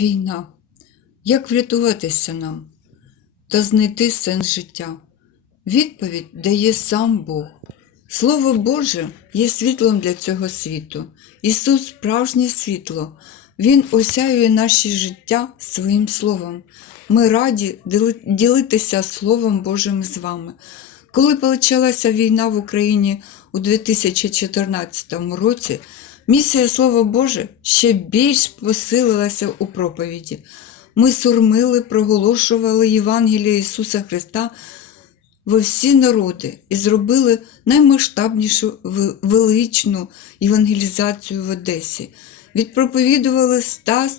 Війна. Як врятуватися нам та знайти сенс життя? Відповідь дає сам Бог. Слово Боже є світлом для цього світу. Ісус справжнє світло. Він осяює наші життя своїм словом. Ми раді ділитися Словом Божим з вами. Коли почалася війна в Україні у 2014 році, місія Слово Боже ще більш посилилася у проповіді. Ми сурмили, проголошували Євангелія Ісуса Христа во всі народи і зробили наймасштабнішу величну євангелізацію в Одесі. Відпроповідували ста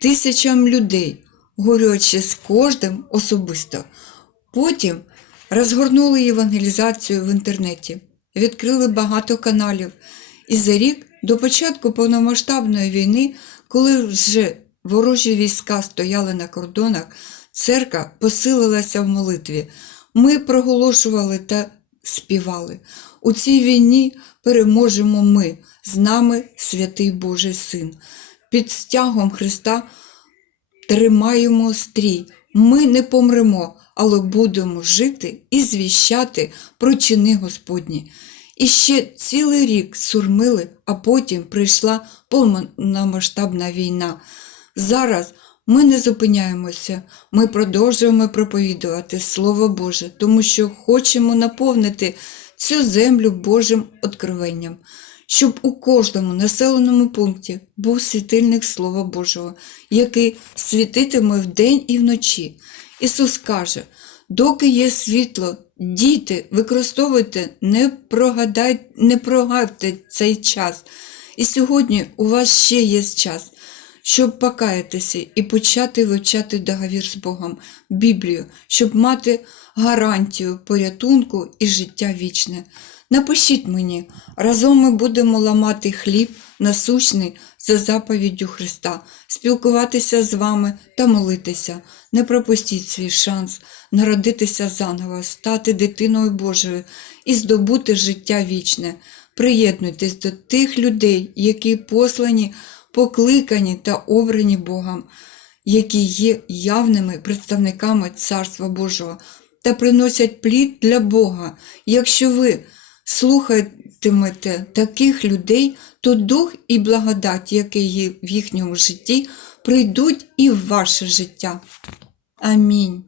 тисячам людей, говорячи з кожним особисто. Потім розгорнули євангелізацію в інтернеті, відкрили багато каналів. І за рік до початку повномасштабної війни, коли вже ворожі війська стояли на кордонах, церква посилилася в молитві. Ми проголошували та співали. У цій війні переможемо ми, з нами святий Божий Син. Під стягом Христа тримаємо стрій. Ми не помремо, але будемо жити і звіщати про чини Господні. І ще цілий рік сурмили, а потім прийшла повномасштабна війна. Зараз ми не зупиняємося, ми продовжуємо проповідувати Слово Боже, тому що хочемо наповнити цю землю Божим откровенням, щоб у кожному населеному пункті був світильник Слова Божого, який світитиме вдень і вночі. Ісус каже, доки є світло, діти, використовуйте, не прогадайте, не прогавте цей час. І сьогодні у вас ще є час, щоб покаятися і почати вивчати договір з Богом, Біблію, щоб мати гарантію порятунку і життя вічне. Напишіть мені, разом ми будемо ламати хліб насущний за заповіддю Христа, спілкуватися з вами та молитися. Не пропустіть свій шанс народитися заново, стати дитиною Божою і здобути життя вічне. Приєднуйтесь до тих людей, які послані, покликані та обрані Богом, які є явними представниками Царства Божого та приносять плід для Бога. Якщо ви слухатимете таких людей, то дух і благодать, який є в їхньому житті, прийдуть і в ваше життя. Амінь.